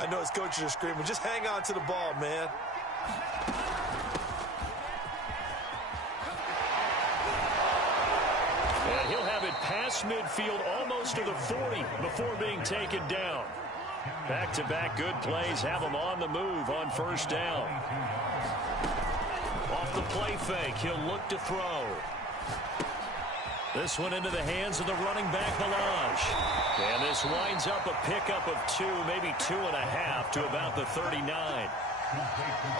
I know his coaches are screaming, just hang on to the ball, man. And he'll have it past midfield almost to the 40 before being taken down. Back-to-back good plays have him on the move on first down. Off the play fake, he'll look to throw. This one into the hands of the running back, Balaj. And this winds up a pickup of 2, maybe 2.5 to about the 39.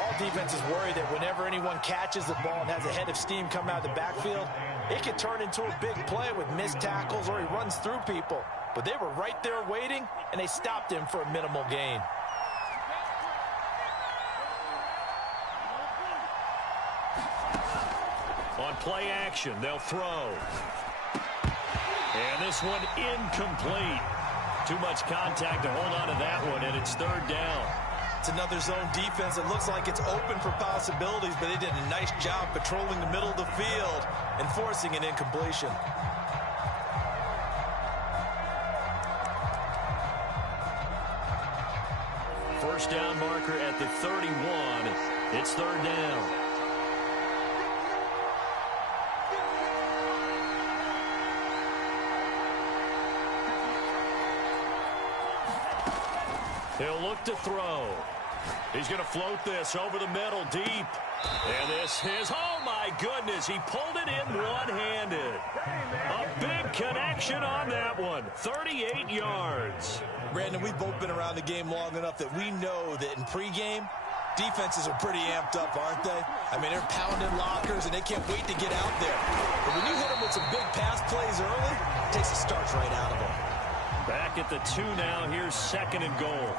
All defenses worry that whenever anyone catches the ball and has a head of steam come out of the backfield, it can turn into a big play with missed tackles or he runs through people. But they were right there waiting, and they stopped him for a minimal gain. On play action, they'll throw. And this one incomplete. Too much contact to hold on to that one, and it's third down. It's another zone defense. It looks like it's open for possibilities, but they did a nice job patrolling the middle of the field and forcing an incompletion. First down marker at the 31. It's third down. He'll look to throw. He's going to float this over the middle deep. And this is, oh my goodness, he pulled it in one-handed. A big connection on that one. 38 yards. Brandon, we've both been around the game long enough that we know that in pregame, defenses are pretty amped up, aren't they? I mean, they're pounding lockers, and they can't wait to get out there. But when you hit them with some big pass plays early, it takes the starch right out of them. Back at the 2 now. Here's second and goal.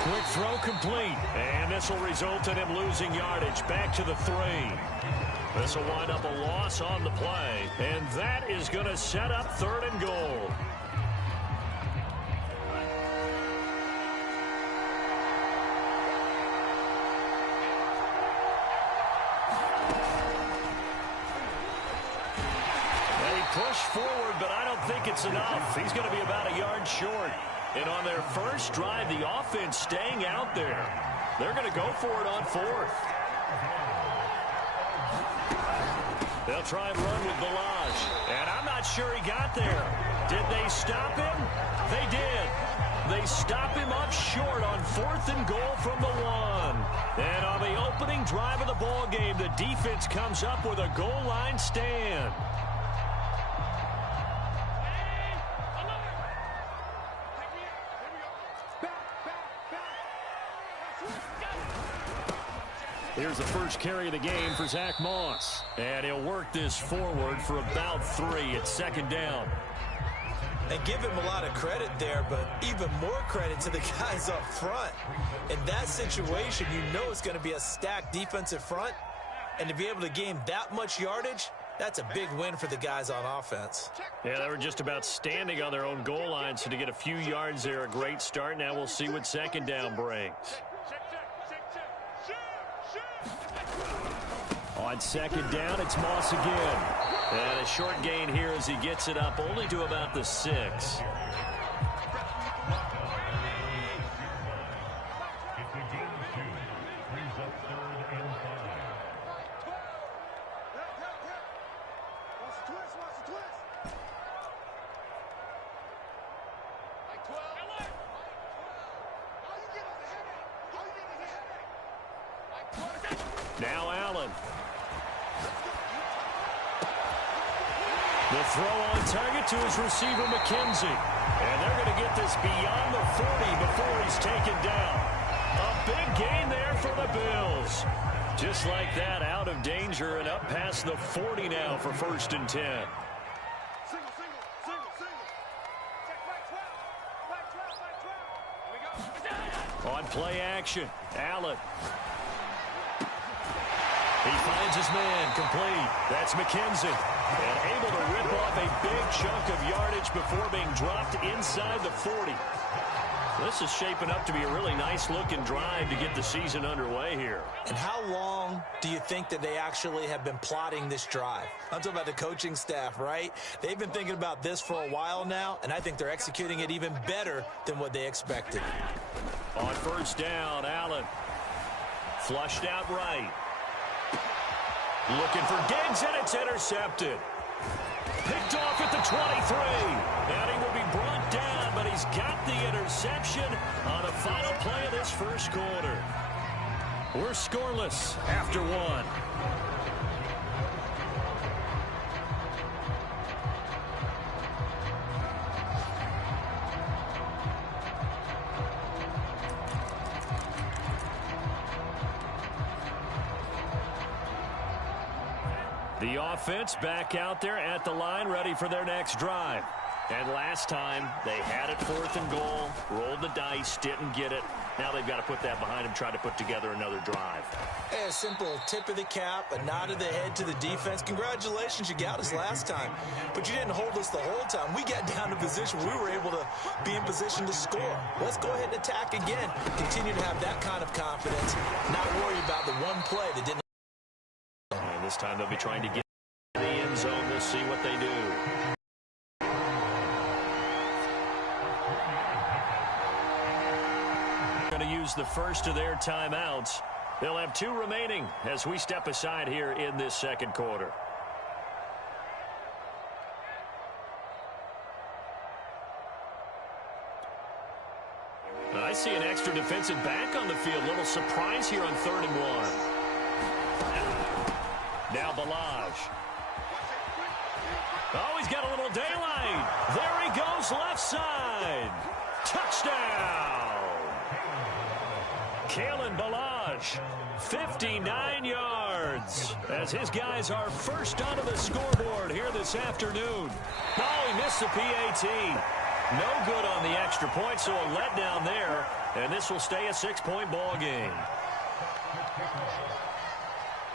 Quick throw complete. And this will result in him losing yardage. Back to the 3. This will wind up a loss on the play. And that is going to set up third and goal. And he pushed forward, but I don't think it's enough. He's going to be about a yard short. And on their first drive, the offense staying out there. They're going to go for it on 4th. They'll try and run with Balaj. And I'm not sure he got there. Did they stop him? They did. They stop him up short on 4th and goal from the 1. And on the opening drive of the ball game, the defense comes up with a goal line stand. Here's the first carry of the game for Zach Moss. And he'll work this forward for about 3. It's second down. And give him a lot of credit there, but even more credit to the guys up front. In that situation, you know it's going to be a stacked defensive front. And to be able to gain that much yardage, that's a big win for the guys on offense. Yeah, they were just about standing on their own goal line, so to get a few yards there, a great start. Now we'll see what second down brings. On second down, it's Moss again. And a short gain here as he gets it up only to about the 6. Now Allen. The throw on target to his receiver, McKenzie. And they're going to get this beyond the 40 before he's taken down. A big gain there for the Bills. Just like that, out of danger and up past the 40 now for 1st and 10. On play action, Allen. He finds his man complete. That's McKenzie. And able to rip off a big chunk of yardage before being dropped inside the 40. This is shaping up to be a really nice-looking drive to get the season underway here. And how long do you think that they actually have been plotting this drive? I'm talking about the coaching staff, right? They've been thinking about this for a while now, and I think they're executing it even better than what they expected. On first down, Allen. Flushed out right. Looking for Diggs, and it's intercepted. Picked off at the 23. And he will be brought down, but he's got the interception on the final play of this first quarter. We're scoreless after one. The offense back out there at the line, ready for their next drive. And last time, they had it 4th and goal, rolled the dice, didn't get it. Now they've got to put that behind them, try to put together another drive. Hey, a simple tip of the cap, a nod of the head to the defense. Congratulations, you got us last time. But you didn't hold us the whole time. We got down to position. We were able to be in position to score. Let's go ahead and attack again. Continue to have that kind of confidence. Not worry about the one play that didn't. And this time they'll be trying to get in the end zone. We'll see what they do. Going to use the first of their timeouts. They'll have 2 remaining as we step aside here in this second quarter. I see an extra defensive back on the field. Little surprise here on 3rd and 1. Now Balaj. Oh, he's got a little daylight. There he goes, left side. Touchdown. Kalen Balaj, 59 yards, as his guys are first onto the scoreboard here this afternoon. Oh, he missed the PAT. No good on the extra point, so a letdown there, and this will stay a 6-point ball game.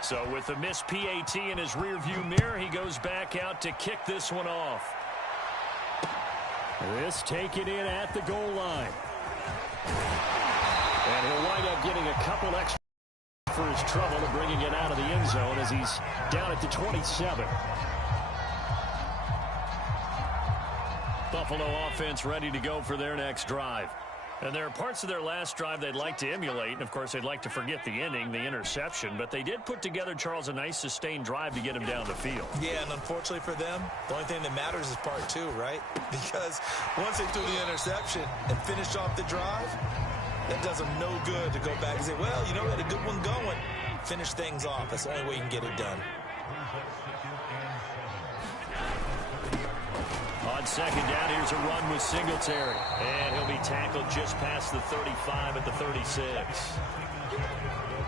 So with the missed PAT in his rearview mirror, he goes back out to kick this one off. This taken in at the goal line. And he'll wind up getting a couple extra for his trouble and bringing it out of the end zone as he's down at the 27. Buffalo offense ready to go for their next drive. And there are parts of their last drive they'd like to emulate. And, of course, they'd like to forget the ending, the interception. But they did put together, Charles, a nice sustained drive to get him down the field. Yeah, and unfortunately for them, the only thing that matters is part 2, right? Because once they threw the interception and finished off the drive, that does them no good to go back and say, well, you know, we had a good one going. Finish things off. That's the only way you can get it done. On second down, here's a run with Singletary. And he'll be tackled just past the 35 at the 36.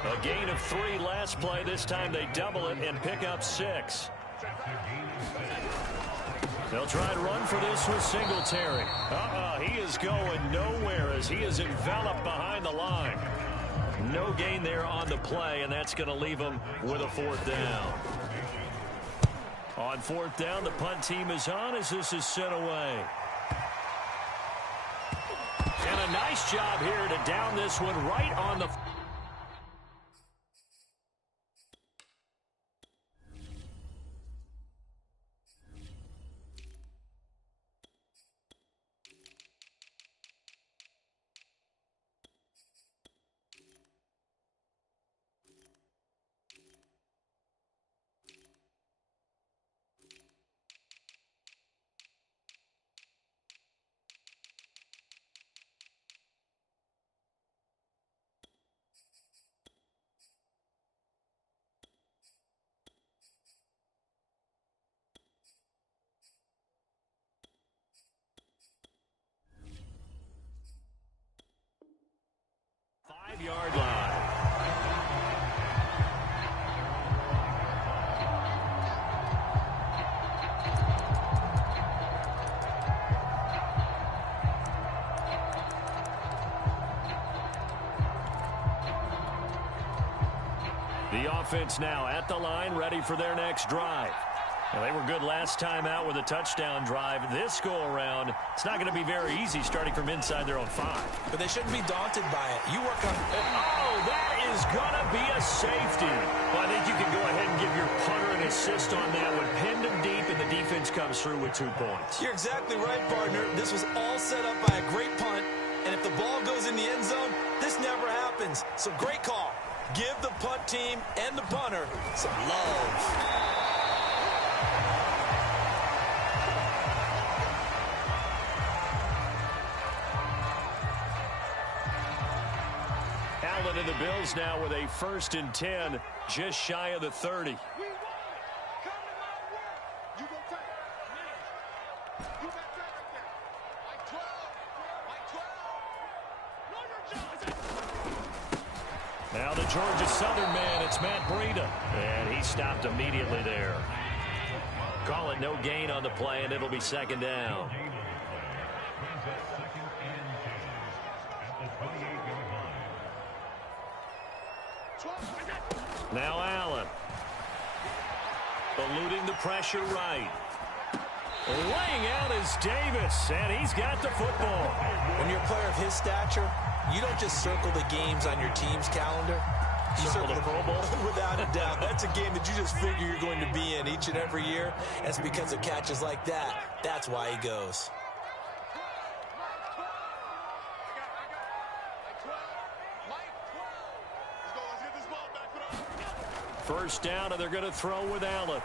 A gain of 3 last play. This time they double it and pick up 6. They'll try to run for this with Singletary. He is going nowhere as he is enveloped behind the line. No gain there on the play, and that's going to leave him with a 4th down. On 4th down, the punt team is on as this is sent away. And a nice job here to down this one right on the... Yard line. The offense now at the line, ready for their next drive. Well, they were good last time out with a touchdown drive. This go-around, it's not going to be very easy starting from inside their own 5. But they shouldn't be daunted by it. You work on... Oh, that is going to be a safety. Well, I think you can go ahead and give your punter an assist on that one. Pinned him deep, and the defense comes through with 2 points. You're exactly right, partner. This was all set up by a great punt. And if the ball goes in the end zone, this never happens. So great call. Give the punt team and the punter some love. Allen and the Bills now with a 1st and 10, just shy of the 30. Now the Georgia Southern man, it's Md22. And he stopped immediately there. Call it no gain on the play, and it'll be 2nd down. Now Allen. Eluding the pressure right. Laying out is Davis, and he's got the football. When you're a player of his stature, you don't just circle the games on your team's calendar. You circle the Pro Bowl. Without a doubt. That's a game that you just figure you're going to be in each and every year. That's because of catches like that. That's why he goes. First down, and they're going to throw with Allen.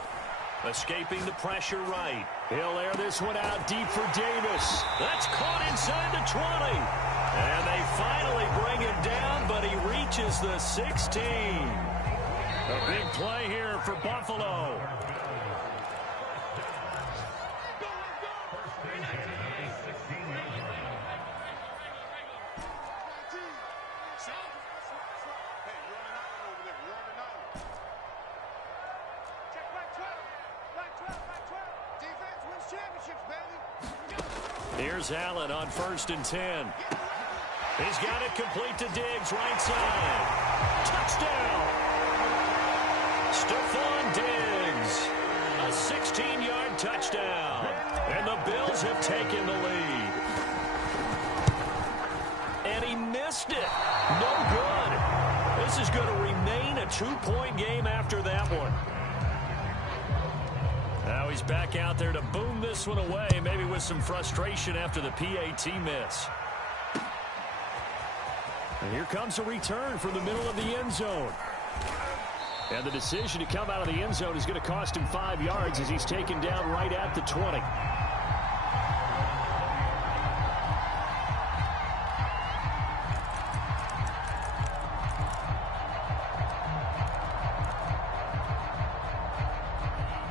Escaping the pressure right. He'll air this one out deep for Davis. That's caught inside the 20. And they finally bring him down, but he reaches the 16. A big play here for Buffalo. Here's Allen on 1st and 10. He's got it complete to Diggs, right side. Touchdown! Stephon Diggs. A 16-yard touchdown. And the Bills have taken the lead. And he missed it. No good. This is going to remain a 2-point game after that one. Now he's back out there to boom this one away, maybe with some frustration after the PAT miss. And here comes a return from the middle of the end zone. And the decision to come out of the end zone is going to cost him 5 yards as he's taken down right at the 20.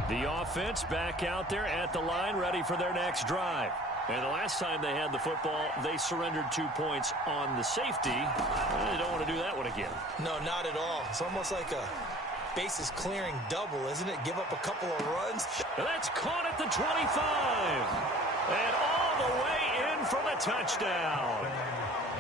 The offense back out there at the line, ready for their next drive. And the last time they had the football, they surrendered 2 points on the safety. They don't want to do that one again. No, not at all. It's almost like a bases clearing double, isn't it? Give up a couple of runs. That's caught at the 25. And all the way in for the touchdown.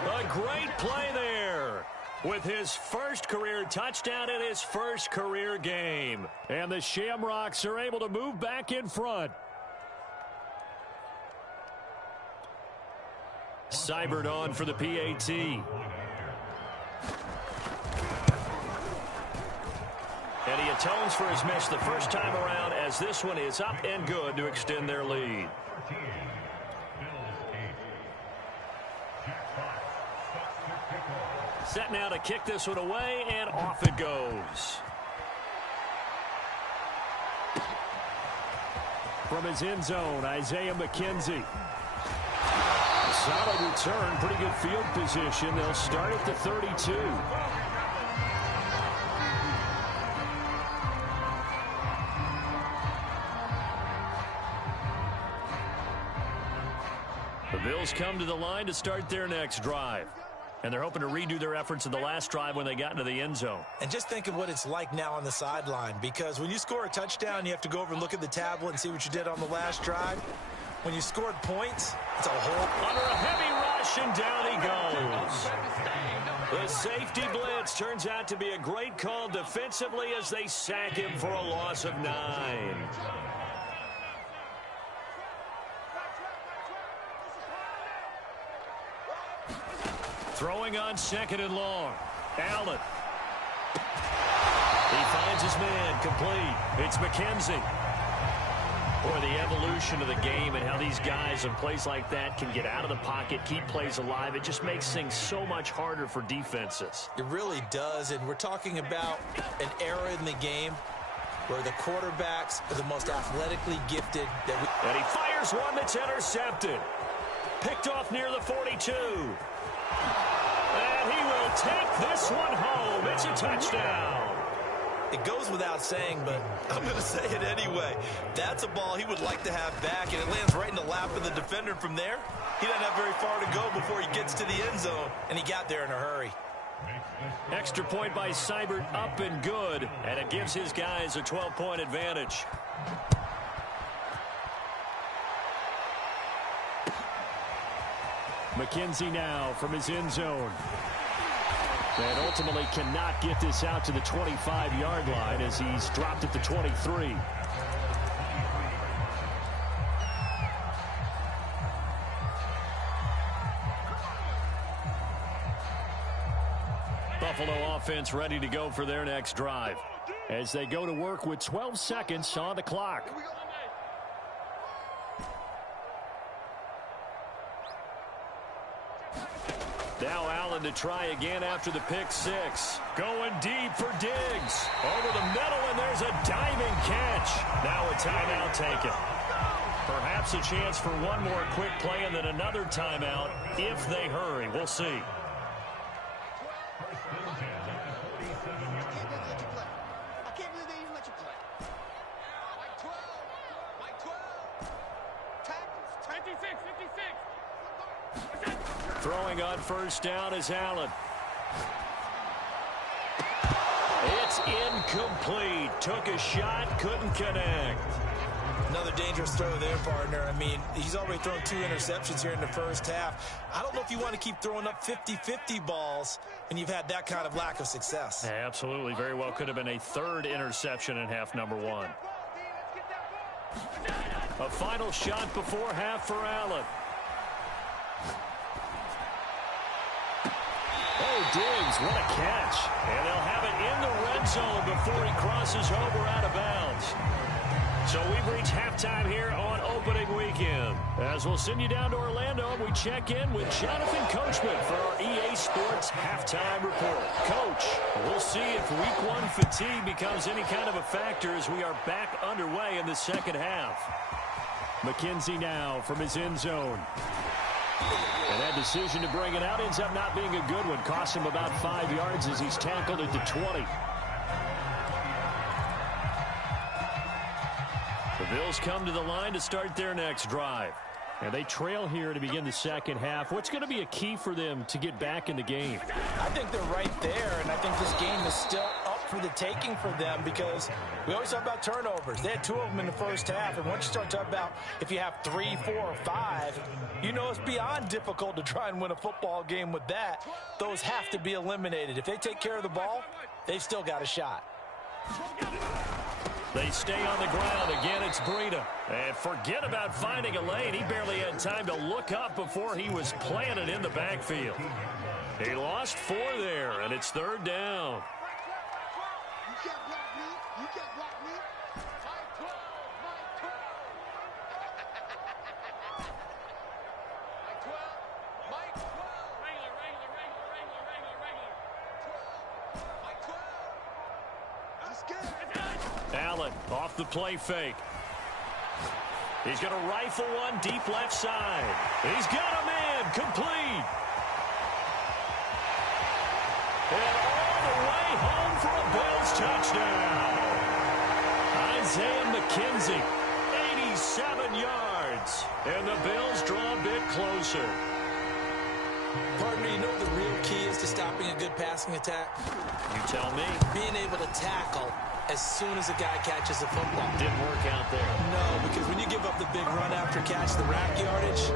A great play there. With his first career touchdown in his first career game. And the Shamrocks are able to move back in front. Seibert on for the PAT. And he atones for his miss the first time around as this one is up and good to extend their lead. Set now to kick this one away, and off it goes. From his end zone, Isaiah McKenzie. Solid return, pretty good field position. They'll start at the 32. The Bills come to the line to start their next drive. And they're hoping to redo their efforts in the last drive when they got into the end zone. And just think of what it's like now on the sideline, because when you score a touchdown, you have to go over and look at the tablet and see what you did on the last drive. When you scored points, it's a whole... Under a heavy rush, and down he goes. The safety blitz turns out to be a great call defensively as they sack him for a loss of 9. Throwing on second and long. Allen. He finds his man, complete. It's McKenzie. Boy, the evolution of the game and how these guys in plays like that can get out of the pocket, keep plays alive, it just makes things so much harder for defenses. It really does, and we're talking about an era in the game where the quarterbacks are the most athletically gifted. And he fires one that's intercepted. Picked off near the 42. And he will take this one home. It's a touchdown. It goes without saying, but I'm going to say it anyway. That's a ball he would like to have back, and it lands right in the lap of the defender from there. He doesn't have very far to go before he gets to the end zone, and he got there in a hurry. Extra point by Seibert, up and good, and it gives his guys a 12-point advantage. McKenzie now from his end zone. And ultimately cannot get this out to the 25-yard line as he's dropped at the 23. Buffalo offense ready to go for their next drive as they go to work with 12 seconds on the clock. Now Allen to try again after the pick six. Going deep for Diggs. Over the middle, and there's a diving catch. Now a timeout taken. Perhaps a chance for one more quick play and then another timeout if they hurry. We'll see. Throwing on first down is Allen. It's incomplete. Took a shot, couldn't connect. Another dangerous throw there, partner. I mean, he's already thrown 2 interceptions here in the first half. I don't know if you want to keep throwing up 50-50 balls and you've had that kind of lack of success. Absolutely. Very well could have been a third interception in half number 1. A final shot before half for Allen. Oh, Diggs, what a catch. And they'll have it in the red zone before he crosses over out of bounds. So we've reached halftime here on opening weekend. As we'll send you down to Orlando, we check in with Jonathan Coachman for our EA Sports Halftime Report. Coach, we'll see if Week 1 fatigue becomes any kind of a factor as we are back underway in the second half. McKenzie now from his end zone. And that decision to bring it out ends up not being a good one. Costs him about 5 yards as he's tackled at the 20. The Bills come to the line to start their next drive. And they trail here to begin the second half. What's going to be a key for them to get back in the game? I think they're right there, and I think this game is still up for the taking for them because we always talk about turnovers. They had 2 of them in the first half, and once you start talking about if you have 3, 4, or 5, you know it's beyond difficult to try and win a football game with that. Those have to be eliminated. If they take care of the ball, they've still got a shot. They stay on the ground. Again, it's Breida. And forget about finding a lane. He barely had time to look up before he was planted in the backfield. He lost 4 there, and it's third down. Allen off the play fake. He's going to rifle one deep left side. He's got him in. Complete. And all the way home for a Bills touchdown. Isaiah McKenzie, 87 yards. And the Bills draw a bit closer. Partner, you know what the real key is to stopping a good passing attack? You tell me. Being able to tackle as soon as a guy catches a football. Didn't work out there. No, because when you give up the big run after catch, the rack yardage,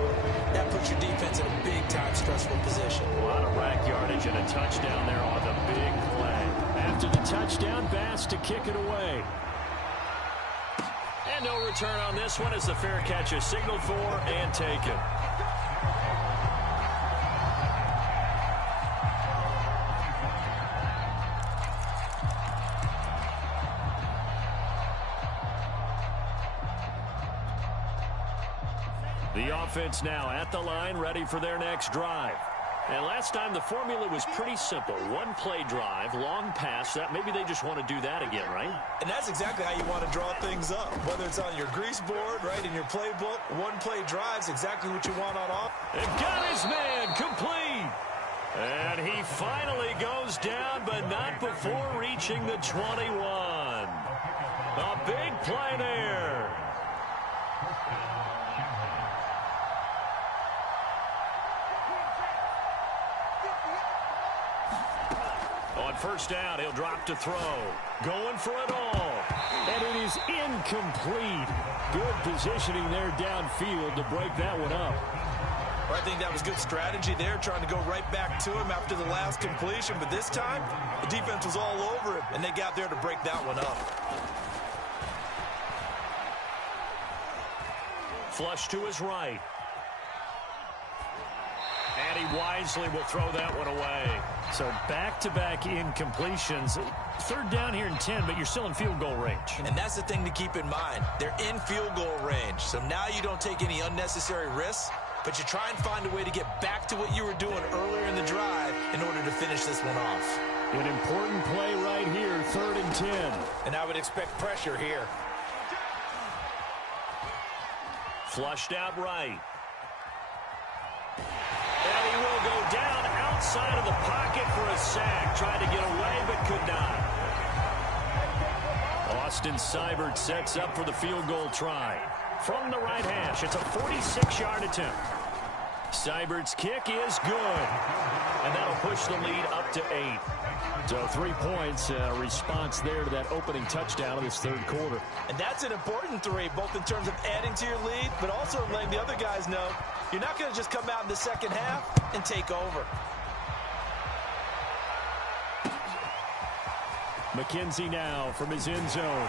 that puts your defense in a big-time stressful position. A lot of rack yardage and a touchdown there on the big play. After the touchdown, Bass to kick it away. And no return on this one as the fair catch is signaled for and taken. The offense now at the line, ready for their next drive. And last time the formula was pretty simple. One play drive, long pass. That maybe they just want to do that again, right? And that's exactly how you want to draw things up. Whether it's on your grease board, right, in your playbook, one play drive's exactly what you want on off. They've got his man complete. And he finally goes down, but not before reaching the 21. A big play there. On first down, he'll drop to throw. Going for it all. And it is incomplete. Good positioning there downfield to break that one up. I think that was good strategy there, trying to go right back to him after the last completion. But this time, the defense was all over him, and they got there to break that one up. Flush to his right. And he wisely will throw that one away. So back-to-back incompletions. Third down here and 10, but you're still in field goal range. And that's the thing to keep in mind. They're in field goal range. So now you don't take any unnecessary risks, but you try and find a way to get back to what you were doing earlier in the drive in order to finish this one off. An important play right here, 3rd and 10. And I would expect pressure here. Flushed out right. And he will go down outside of the pocket for a sack. Tried to get away, but could not. Austin Seibert sets up for the field goal try. From the right hash, it's a 46-yard attempt. Seibert's kick is good. And that'll push the lead up to 8. So 3 points, response there to that opening touchdown of this third quarter. And that's an important 3, both in terms of adding to your lead, but also letting the other guys know you're not going to just come out in the second half and take over. McKenzie now from his end zone.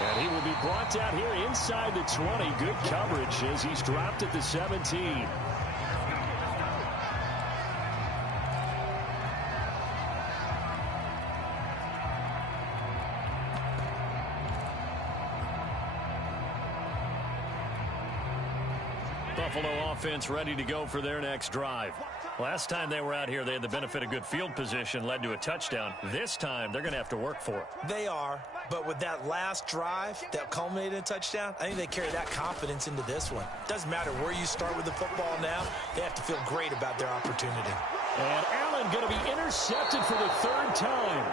And he will be brought out here inside the 20. Good coverage as he's dropped at the 17. Buffalo offense ready to go for their next drive. Last time they were out here, they had the benefit of good field position, led to a touchdown. This time, they're going to have to work for it. They are, but with that last drive that culminated in a touchdown, I think they carry that confidence into this one. Doesn't matter where you start with the football now, they have to feel great about their opportunity. And Allen going to be intercepted for the 3rd time.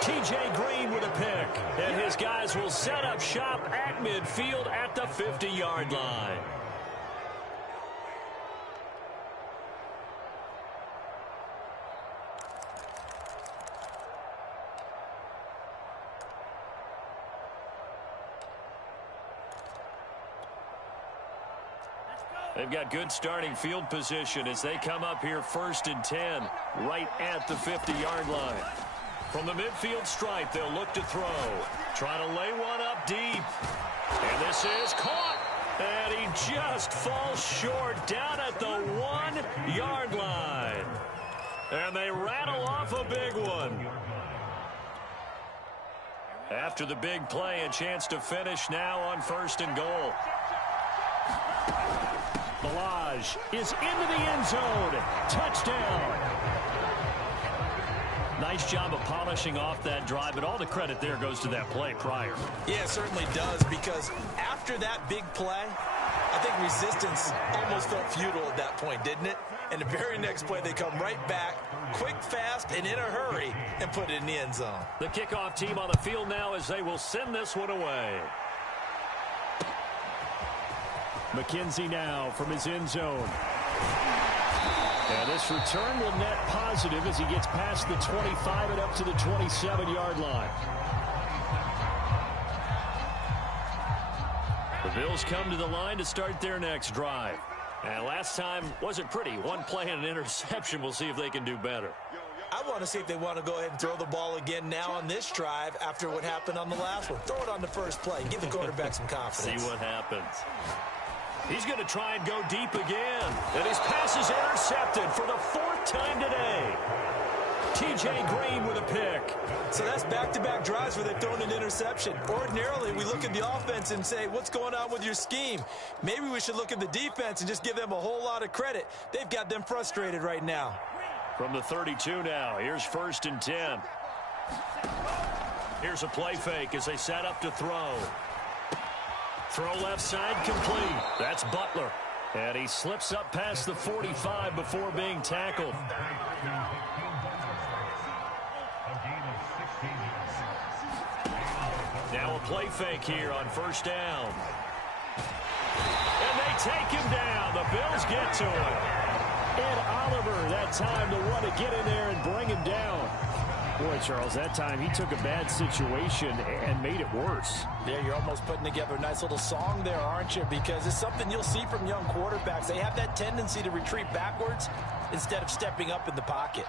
T.J. Green with a pick. And his guys will set up shop at midfield at the 50-yard line. They've got good starting field position as they come up here 1st and 10, right at the 50-yard line. From the midfield stripe, they'll look to throw. Trying to lay one up deep. And this is caught. And he just falls short down at the 1-yard line. And they rattle off a big one. After the big play, a chance to finish now on 1st and goal. Balaj is into the end zone. Touchdown. Nice job of polishing off that drive, but all the credit there goes to that play prior. Yeah, it certainly does, because after that big play, I think resistance almost felt futile at that point, didn't it? And the very next play, they come right back, quick, fast, and in a hurry, and put it in the end zone. The kickoff team on the field now as they will send this one away. McKenzie now from his end zone. And this return will net positive as he gets past the 25 and up to the 27-yard line. The Bills come to the line to start their next drive. And last time wasn't pretty. One play and an interception. We'll see if they can do better. I want to see if they want to go ahead and throw the ball again now on this drive after what happened on the last one. Throw it on the first play. Give the quarterback some confidence. See what happens. He's going to try and go deep again. And his pass is intercepted for the 4th time today. T.J. A.J. Green with a pick. So that's back-to-back drives where they've thrown an interception. Ordinarily, we look at the offense and say, what's going on with your scheme? Maybe we should look at the defense and just give them a whole lot of credit. They've got them frustrated right now. From the 32 now, here's 1st and 10. Here's a play fake as they set up to throw. Throw left side complete. That's Butler. And he slips up past the 45 before being tackled. Now a play fake here on 1st down. And they take him down. The Bills get to him. And Oliver, that time to want to get in there and bring him down. Boy, Charles, that time he took a bad situation and made it worse. Yeah, you're almost putting together a nice little song there, aren't you? Because it's something you'll see from young quarterbacks. They have that tendency to retreat backwards instead of stepping up in the pocket.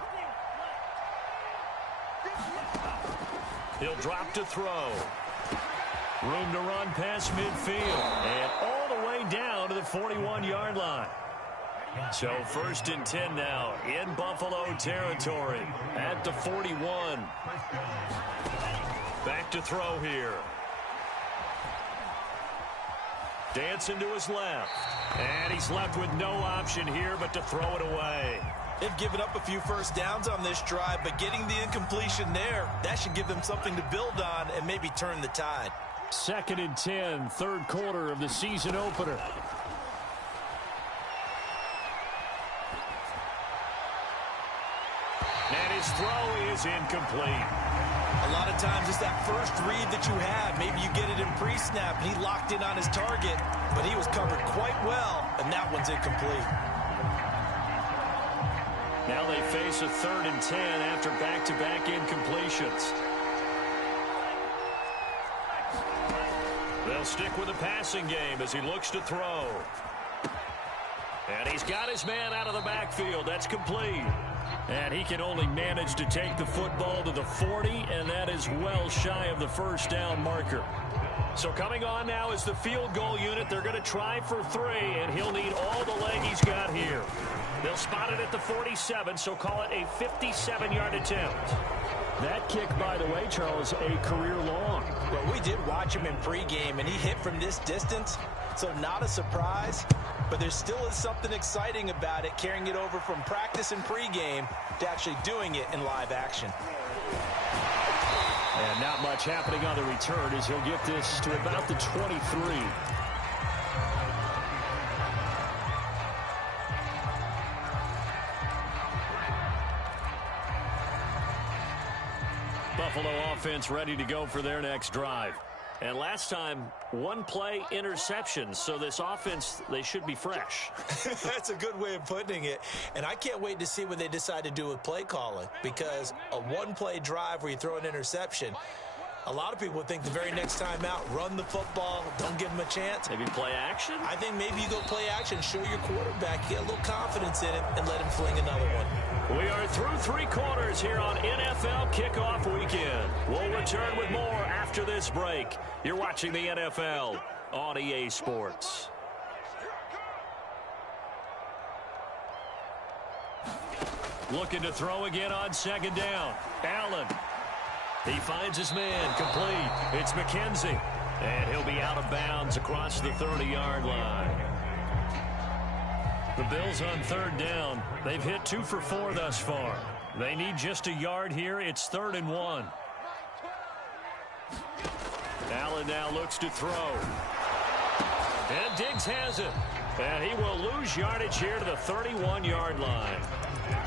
He'll drop to throw. Room to run past midfield. And all the way down to the 41-yard line. So 1st and 10 now in Buffalo territory at the 41. Back to throw here. Dancing to his left. And he's left with no option here but to throw it away. They've given up a few first downs on this drive, but getting the incompletion there, that should give them something to build on and maybe turn the tide. 2nd and 10, 3rd quarter of the season opener. And his throw is incomplete. A lot of times it's that first read that you have. Maybe you get it in pre-snap, and he locked in on his target, but he was covered quite well, and that one's incomplete. Now they face a 3rd and 10 after back-to-back incompletions. They'll stick with the passing game as he looks to throw. And he's got his man out of the backfield. That's complete. And he can only manage to take the football to the 40, and that is well shy of the 1st down marker. So coming on now is the field goal unit. They're going to try for 3, and he'll need all the leg he's got here. They'll spot it at the 47, so call it a 57-yard attempt. That kick, by the way, Charles, a career long. Well, we did watch him in pregame, and he hit from this distance, so not a surprise. But there still is something exciting about it, carrying it over from practice and pregame to actually doing it in live action. And not much happening on the return as he'll get this to about the 23. Buffalo offense ready to go for their next drive. And last time, 1 play interception. So this offense, they should be fresh. That's a good way of putting it. And I can't wait to see what they decide to do with play calling. Because a 1-play drive where you throw an interception, a lot of people would think the very next time out, run the football, don't give them a chance. Maybe play action? I think maybe you go play action, show your quarterback, get a little confidence in him, and let him fling another one. We are through 3 quarters here on NFL Kickoff Weekend. We'll return with more after this break. You're watching the NFL on EA Sports. Looking to throw again on 2nd down. Allen. He finds his man complete. It's McKenzie. And he'll be out of bounds across the 30-yard line. The Bills on 3rd down. They've hit 2 for 4 thus far. They need just a yard here. It's 3rd and 1. Allen now looks to throw. And Diggs has it. And he will lose yardage here to the 31-yard line.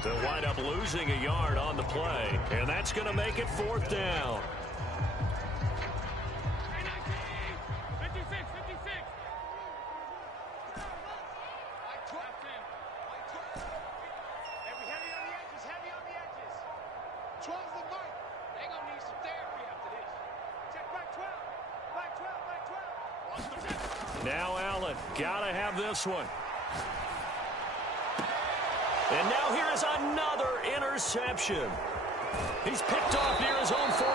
They'll wind up losing a yard on the play. And that's going to make it 4th down. Now Allen, gotta have this one. And now here is another interception. He's picked off near his own 48.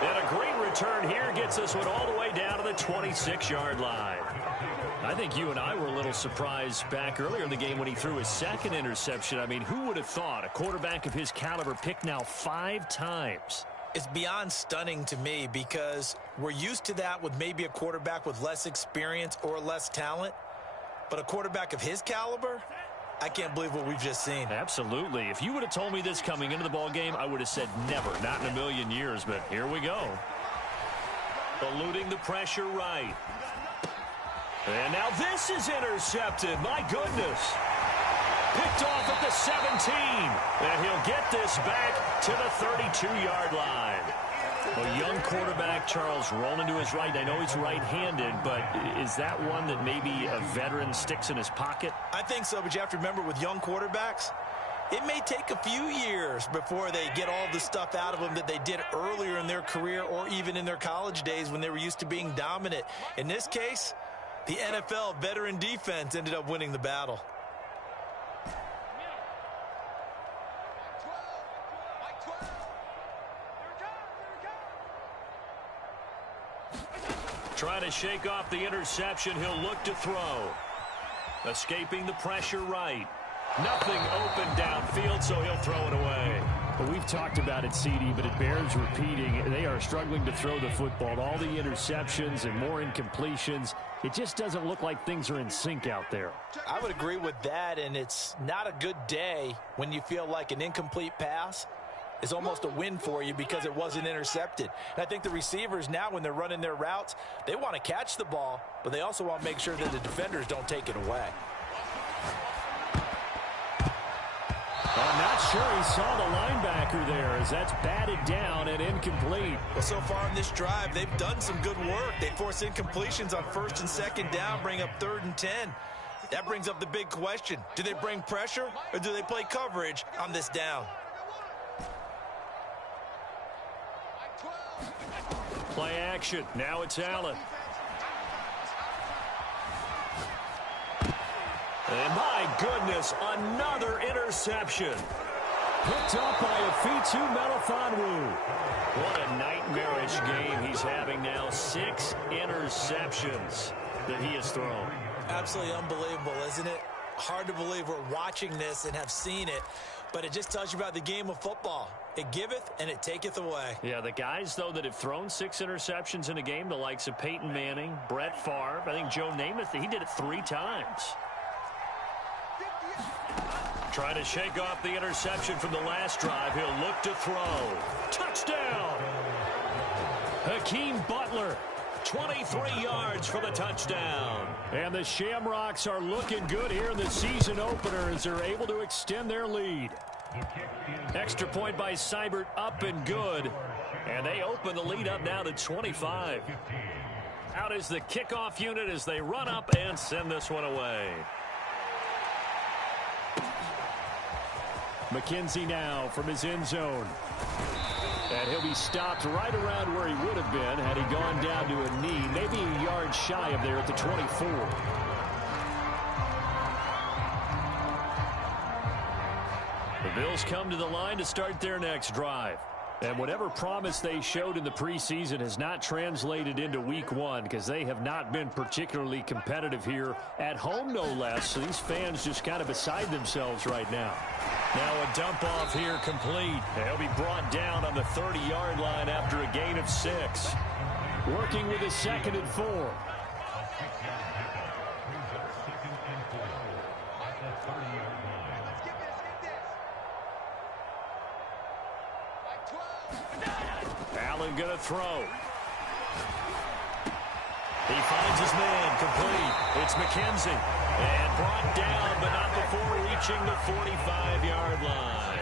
And a great return here gets this one all the way down to the 26-yard line. I think you and I were a little surprised back earlier in the game when he threw his second interception. I mean, who would have thought a quarterback of his caliber picked now 5 times? It's beyond stunning to me because we're used to that with maybe a quarterback with less experience or less talent. But a quarterback of his caliber, I can't believe what we've just seen. Absolutely. If you would have told me this coming into the ball game, I would have said never, not in a million years. But here we go. Eluding the pressure right. And now this is intercepted. My goodness. Picked off at the 17. And he'll get this back to the 32-yard line. A young quarterback, Charles, rolling to his right. I know he's right-handed, but is that one that maybe a veteran sticks in his pocket? I think so, but you have to remember with young quarterbacks, it may take a few years before they get all the stuff out of them that they did earlier in their career or even in their college days when they were used to being dominant. In this case, the NFL veteran defense ended up winning the battle. Trying to shake off the interception. He'll look to throw. Escaping the pressure right. Nothing open downfield, so he'll throw it away. Well, we've talked about it, CD, but it bears repeating. They are struggling to throw the football. All the interceptions and more incompletions. It just doesn't look like things are in sync out there. I would agree with that, and it's not a good day when you feel like an incomplete pass is almost a win for you because it wasn't intercepted. And I think the receivers now, when they're running their routes, they want to catch the ball, but they also want to make sure that the defenders don't take it away. I'm not sure he saw the linebacker there as that's batted down and incomplete. Well, so far in this drive, they've done some good work. They force incompletions on 1st and 2nd down, bring up 3rd and 10. That brings up the big question. Do they bring pressure or do they play coverage on this down? Play action. Now it's Allen. And my goodness, another interception. Picked up by Afitu Melifonwu. What a nightmarish game he's having now. 6 interceptions that he has thrown. Absolutely unbelievable, isn't it? Hard to believe we're watching this and have seen it, but it just tells you about the game of football. It giveth and it taketh away. Yeah, the guys, though, that have thrown 6 interceptions in a game, the likes of Peyton Manning, Brett Favre, I think Joe Namath, he did it 3 times. Trying to shake off the interception from the last drive. He'll look to throw. Touchdown! Hakeem Butler. 23 yards for the touchdown. And the Shamrocks are looking good here in the season opener as they're able to extend their lead. Extra point by Seibert, up and good. And they open the lead up now to 25. Out is the kickoff unit as they run up and send this one away. McKenzie now from his end zone. And he'll be stopped right around where he would have been had he gone down to a knee, maybe a yard shy of there at the 24. The Bills come to the line to start their next drive. And whatever promise they showed in the preseason has not translated into week 1 because they have not been particularly competitive here at home, no less. So these fans just kind of beside themselves right now. Now a dump off here complete. He'll be brought down on the 30-yard line after a gain of 6. Working with a 2nd and 4. Allen going to throw. He finds his man complete. It's McKenzie. And brought down, but not before reaching the 45-yard line.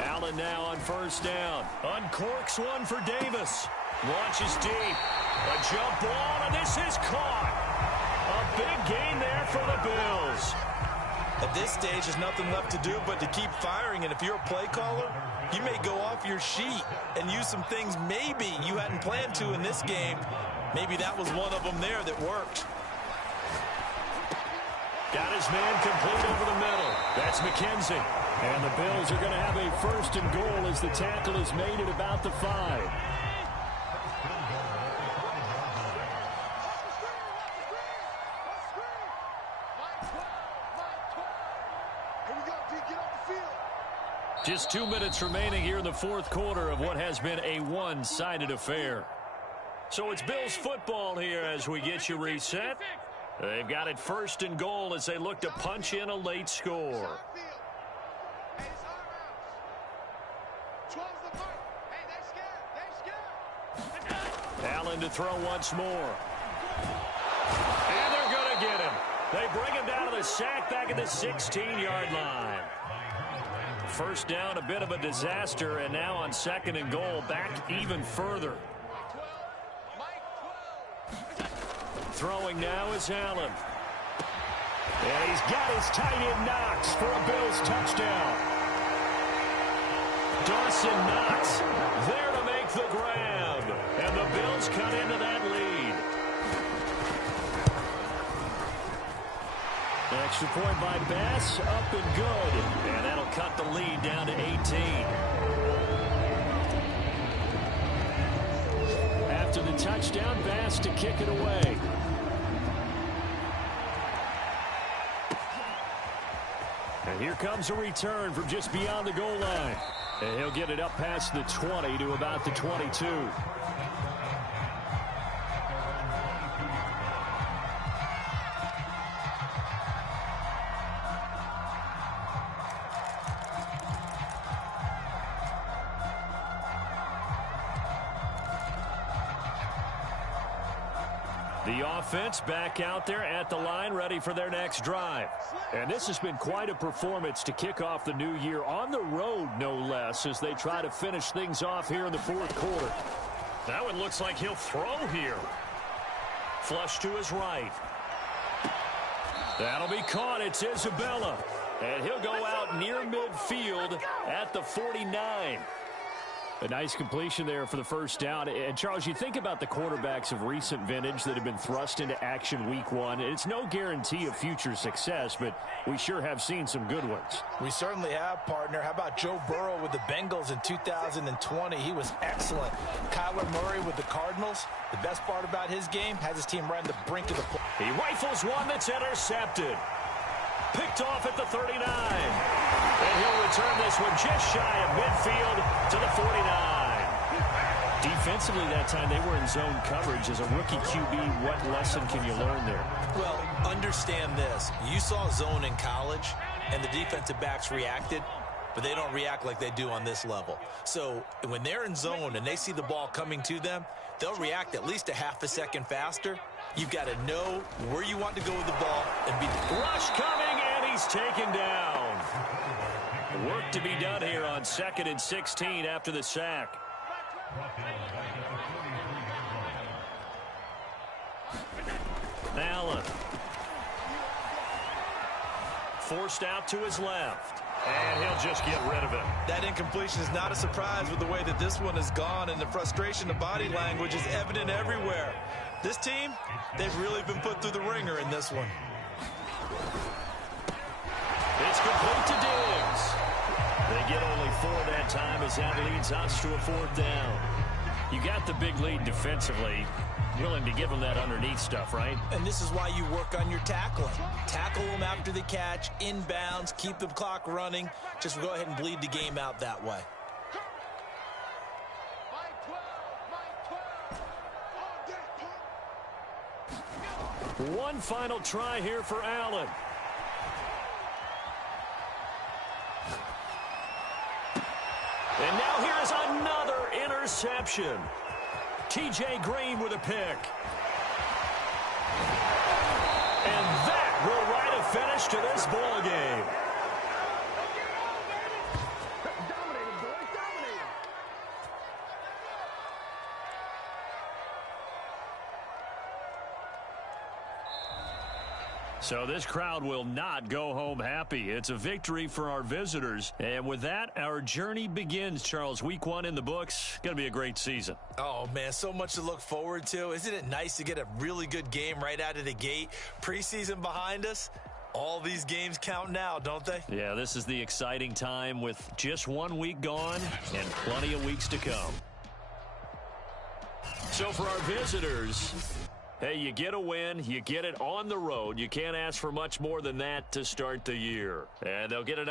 Allen now on 1st down. Uncorks one for Davis. Launches deep. A jump ball, and this is caught. A big gain there for the Bills. At this stage, there's nothing left to do but to keep firing. And if you're a play caller, you may go off your sheet and use some things maybe you hadn't planned to in this game. Maybe that was one of them there that worked. Got his man complete over the middle. That's McKenzie. And the Bills are going to have a first and goal as the tackle is made at about the 5. Just 2 minutes remaining here in the fourth quarter of what has been a one-sided affair. So it's Bills football here as we get you reset. They've got it first and goal as they look to punch in a late score. Allen to throw once more. And they're going to get him. They bring him down to the sack back at the 16-yard line. First down, a bit of a disaster, and now on second and goal, back even further. Throwing now is Allen. And he's got his tight end Knox for a Bills touchdown. Dawson Knox there to make the grab. And the Bills cut into that lead. Extra point by Bass, up and good. And that'll cut the lead down to 18. After the touchdown, Bass to kick it away. And here comes a return from just beyond the goal line. And he'll get it up past the 20 to about the 22. The offense back out there at the line, ready for their next drive. And this has been quite a performance to kick off the new year on the road, no less, as they try to finish things off here in the fourth quarter. That one looks like he'll throw here. Flush to his right. That'll be caught. It's Isabella. And he'll go out near midfield at the 49. A nice completion there for the first down. And, Charles, you think about the quarterbacks of recent vintage that have been thrust into action week one. It's no guarantee of future success, but we sure have seen some good ones. We certainly have, partner. How about Joe Burrow with the Bengals in 2020? He was excellent. Kyler Murray with the Cardinals. The best part about his game, has his team right on the brink of the play. He rifles one that's intercepted. Picked off at the 39. And he'll return this one just shy of midfield to the 49. Defensively that time, they were in zone coverage. As a rookie QB, what lesson can you learn there? Well, understand this. You saw zone in college, and the defensive backs reacted, but they don't react like they do on this level. So when they're in zone and they see the ball coming to them, they'll react at least a half a second faster. You've got to know where you want to go with the ball and be... Rush coming, and he's taken down. Work to be done here on 2nd and 16 after the sack. Allen. Forced out to his left. And he'll just get rid of it. That incompletion is not a surprise with the way that this one has gone, and the frustration of body language is evident everywhere. This team, they've really been put through the ringer in this one. It's complete to Diggs. They get only 4 that time as that leads us to a 4th down. You got the big lead defensively. Willing to give them that underneath stuff, right? And this is why you work on your tackling. Tackle them after the catch, inbounds, keep the clock running. Just go ahead and bleed the game out that way. One final try here for Allen. And now here is another interception. T.J. Green with a pick. And that will write a finish to this ball game. So this crowd will not go home happy. It's a victory for our visitors. And with that, our journey begins, Charles. Week 1 in the books. Going to be a great season. Oh, man, so much to look forward to. Isn't it nice to get a really good game right out of the gate? Preseason behind us. All these games count now, don't they? Yeah, this is the exciting time with just 1 week gone and plenty of weeks to come. So for our visitors, hey, you get a win, you get it on the road. You can't ask for much more than that to start the year. And they'll get it